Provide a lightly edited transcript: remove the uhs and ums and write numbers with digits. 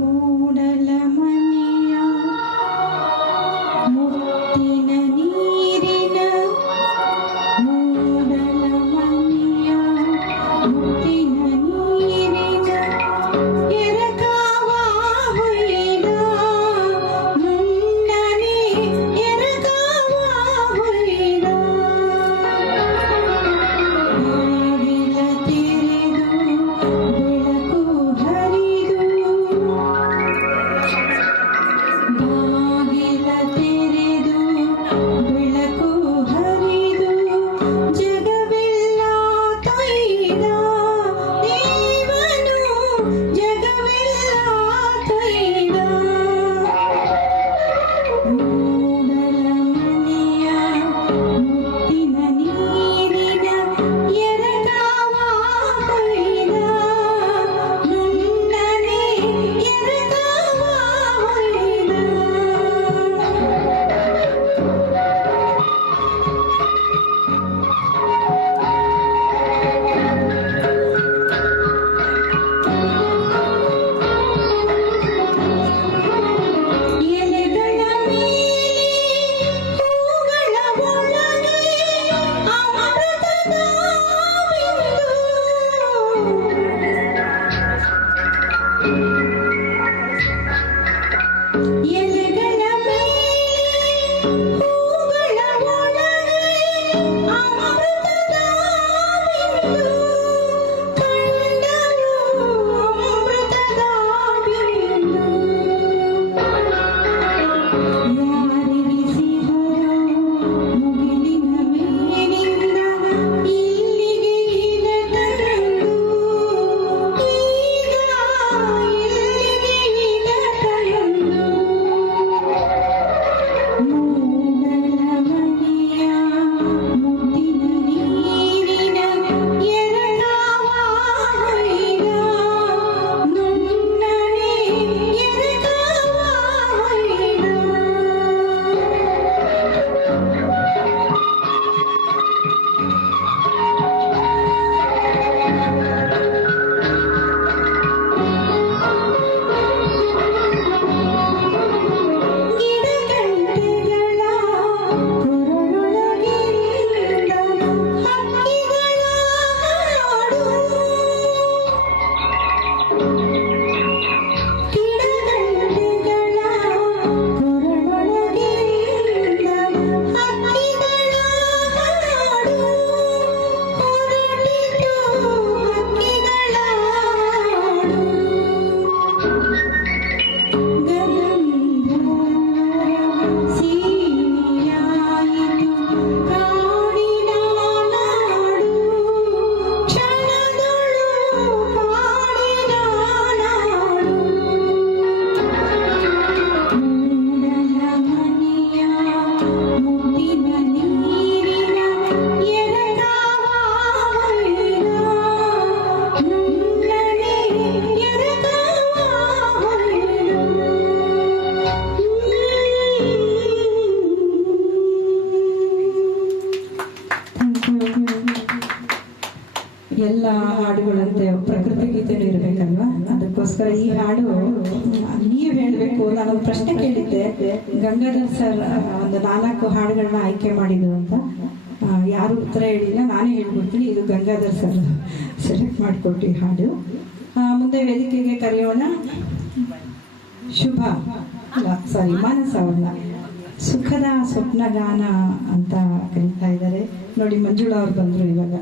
ಮೂಡಲ ಮನೆಯ ಮುತ್ತಿನ ನೀರಿನ ಮೂಡಲ ಮನೆಯ ಮುತ್ತಿನ ನೀರಿನ ಎರಕಾವ ಹೊಯ್ದ ಮುನ್ನನೆ ಎರಕಾವ ಹೊಯ್ದ ಬಾಗಿಲ ತೆರೆದು ಬೆಳಕು ಹರಿದು ಬಾಗಿಲ ತೆರೆದು ಬೆಳಕು ಹರಿದು ಜಗವೆಲ್ಲ ತೊಯ್ದ ದೇವನು ಜಗವೆಲ್ಲ ತೊಯ್ದ ಮೂಡಲ ಮನೆಯ ಮುತ್ತಿನ ನೀರಿನ ಎರಕಾವ ಹೊಯ್ದ ಮುನ್ನನೆ ಎರಕಾವ ಹೊಯ್ದ ಎಲೆಗಳ ಮೇಲೆ ಹೂಗಳ ಒಳಗೆ ಅಮೃತದ ಬಿಂದು ಎಲೆಗಳ ಮೇಲೆ ಹೂಗಳ ಒಳಗೆ ಅಮೃತದ ಬಿಂದು ಕಂಡರು ಅಮೃತದ ಬಿಂದು ಯಾರಿರಿಸಿದರೋ ಮುಗಿಲಿನ ಮೇಲಿಂದ ಇಲ್ಲಿಗೆ ಇಲೆ ತಂದು ಈಗ ಇಲ್ಲಿಗೆ ಇಲೆ ತಂದು ಮೂಡಲ ಮನೆಯ ಮುತ್ತಿನ ನೀರಿನ ಎರಕಾವ ಹೊಯ್ದ ಮುನ್ನನೆ ಎರಕಾವ ಹೊಯ್ದ ಗಿಡಗಂಟೆಗಳ ಕೊರಳೊಳಗಿಂದ ಹಕ್ಕಿಗಳ ಹಾಡು ಗಿಡಗಂಟೆಗಳ ಕೊರಳೊಳಗಿಂದ ಹಕ್ಕಿಗಳ ಹಾಡು ಹೊರಟಿತು ಹಕ್ಕಿಗಳ ಹಾಡು ಸೀನಿಯಾಯಿತು ಕಾಡಿನ ನಾಡು ಕ್ಷಣದಳು ಕಾಡಿನ ನಾಡು ಮೂಡಲ ಮನೆಯ ಮುತ್ತಿನ ನೀರಿನ ಎರಕಾವ ಹೊಯ್ದ ಮುನ್ನನೆ ಎರಕಾವ ಎಲ್ಲ ಹಾಡುಗಳಂತೆ ಪ್ರಕೃತಿ ಗೀತೆನೂ ಇರಬೇಕಲ್ವಾ? ಅದಕ್ಕೋಸ್ಕರ ಈ ಹಾಡು ನೀವು ಹೇಳಬೇಕು. ನಾನು ಒಂದು ಪ್ರಶ್ನೆ ಕೇಳಿದ್ದೆ, ಗಂಗಾಧರ್ ಸರ್ ಒಂದು 4 ಹಾಡುಗಳನ್ನ ಆಯ್ಕೆ ಮಾಡಿದ್ರು ಅಂತ. ಯಾರು ಉತ್ತರ ಹೇಳಿಲ್ಲ, ನಾನೇ ಹೇಳ್ಬಿಡ್ತೀನಿ. ಇದು ಗಂಗಾಧರ್ ಸರ್ ಸೆಲೆಕ್ಟ್ ಮಾಡಿಕೊಟ್ಟು ಈ ಹಾಡು. ಮುಂದೆ ವೇದಿಕೆಗೆ ಕರೆಯೋಣ ಶುಭ ಮಾನಸ ಅವ್ರನ್ನ. ಸುಖದ ಸ್ವಪ್ನಗಾನ ಅಂತ ಕರೀತಾ ಇದ್ದಾರೆ ನೋಡಿ. ಮಂಜುಳಾ ಅವ್ರು ಬಂದ್ರು ಇವಾಗ.